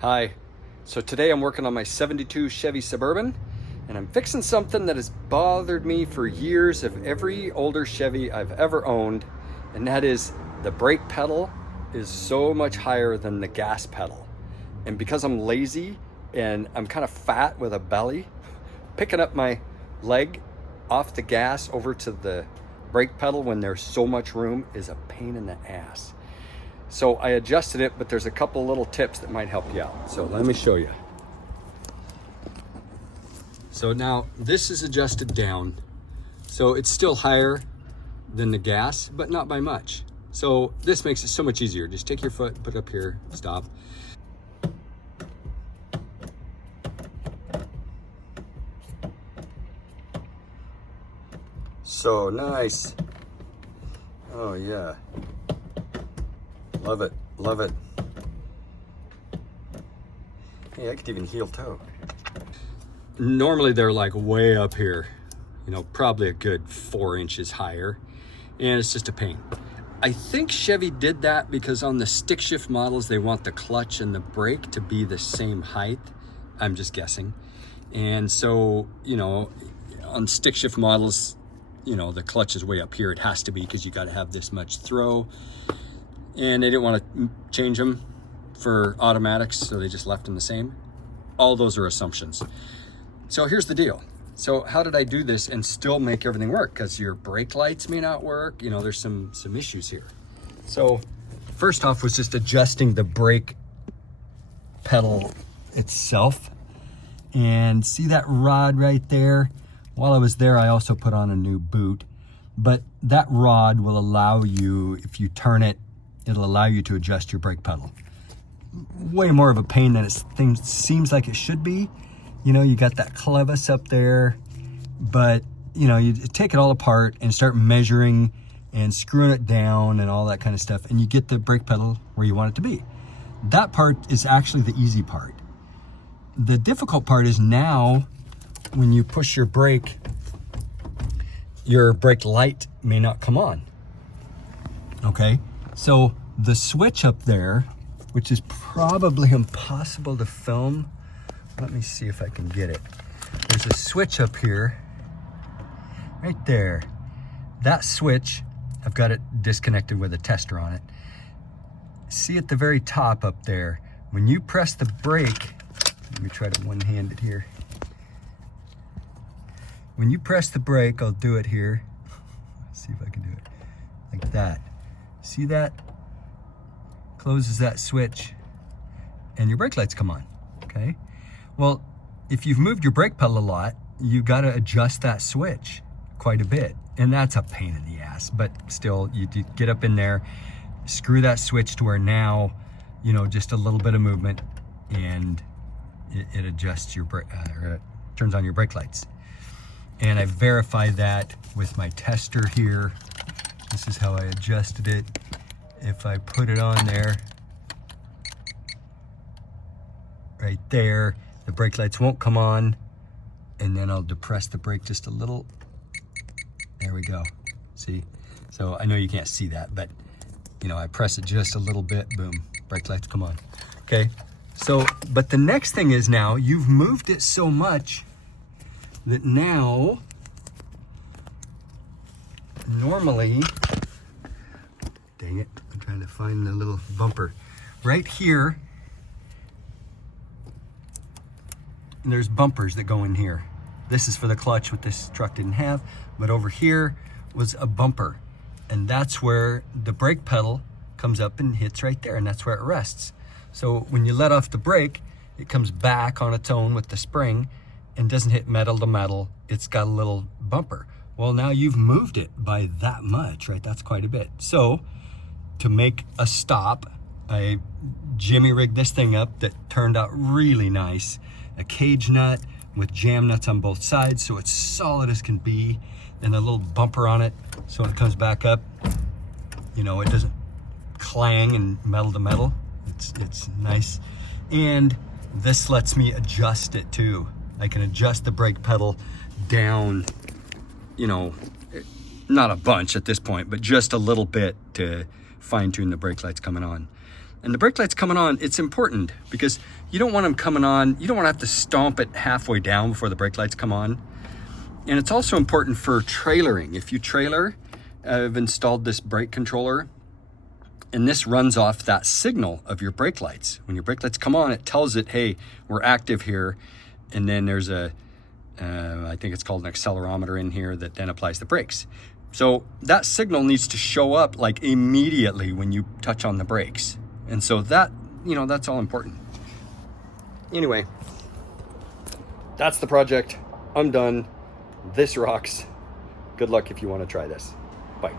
Hi. So today I'm working on my 72 Chevy Suburban, and I'm fixing something that has bothered me for years of every older Chevy I've ever owned, and that is the brake pedal is so much higher than the gas pedal. And because I'm lazy and I'm kind of fat with a belly, picking up my leg off the gas over to the brake pedal when there's so much room is a pain in the ass. So I adjusted it, but there's a couple little tips that might help you out. So let me show you. So now this is adjusted down. So it's still higher than the gas, but not by much. So this makes it so much easier. Just take your foot, put it up here, stop. So nice. Oh yeah. Love it, love it. Hey, I could even heel toe. Normally they're like way up here, you know, probably a good 4 inches higher, and it's just a pain. I think Chevy did that because on the stick shift models, they want the clutch and the brake to be the same height. I'm just guessing. And so, you know, on stick shift models, you know, the clutch is way up here. It has to be because you got to have this much throw. And they didn't want to change them for automatics, so they just left them the same. All those are assumptions. So here's the deal. So how did I do this and still make everything work? Because your brake lights may not work. You know, there's some issues here. So first off was just adjusting the brake pedal itself. And see that rod right there? While I was there, I also put on a new boot. But that rod will allow you, if you turn it, it'll allow you to adjust your brake pedal. Way more of a pain than it seems like it should be. You know, you got that clevis up there, but you know, you take it all apart and start measuring and screwing it down and all that kind of stuff, and you get the brake pedal where you want it to be. That part is actually the easy part. The difficult part is now when you push your brake light may not come on. Okay, so the switch up there, which is probably impossible to film. Let me see if I can get it. There's a switch up here, right there. That switch, I've got it disconnected with a tester on it. See at the very top up there, when you press the brake, let me try to one-hand it here. When you press the brake, I'll do it here. Let's see if I can do it like that. See that? Closes that switch and your brake lights come on, okay? Well, if you've moved your brake pedal a lot, you gotta adjust that switch quite a bit. And that's a pain in the ass, but still, you get up in there, screw that switch to where now, you know, just a little bit of movement and it adjusts your brake, turns on your brake lights. And I verified that with my tester here. This is how I adjusted it. If I put it on there, right there, the brake lights won't come on, and then I'll depress the brake just a little. There we go, see? So I know you can't see that, but you know, I press it just a little bit, boom, brake lights come on. Okay, so, but the next thing is now, you've moved it so much that now, normally, dang it, I'm trying to find the little bumper. Right here, there's bumpers that go in here. This is for the clutch, what this truck didn't have, but over here was a bumper. And that's where the brake pedal comes up and hits right there, and that's where it rests. So when you let off the brake, it comes back on its own with the spring and doesn't hit metal to metal. It's got a little bumper. Well, now you've moved it by that much, right? That's quite a bit. So to make a stop, I jimmy rigged this thing up that turned out really nice. A cage nut with jam nuts on both sides, so it's solid as can be, and a little bumper on it, so when it comes back up, you know, it doesn't clang and metal to metal. It's nice. And this lets me adjust it too. I can adjust the brake pedal down, you know, not a bunch at this point, but just a little bit to fine tune the brake lights coming on. And the brake lights coming on, it's important because you don't want them coming on. You don't want to have to stomp it halfway down before the brake lights come on. And it's also important for trailering. If you trailer, I've installed this brake controller, and this runs off that signal of your brake lights. When your brake lights come on, it tells it, hey, we're active here. And then there's a, I think it's called an accelerometer in here that then applies the brakes. So that signal needs to show up like immediately when you touch on the brakes. And so that, you know, that's all important. Anyway, that's the project. I'm done. This rocks. Good luck if you want to try this. Bye.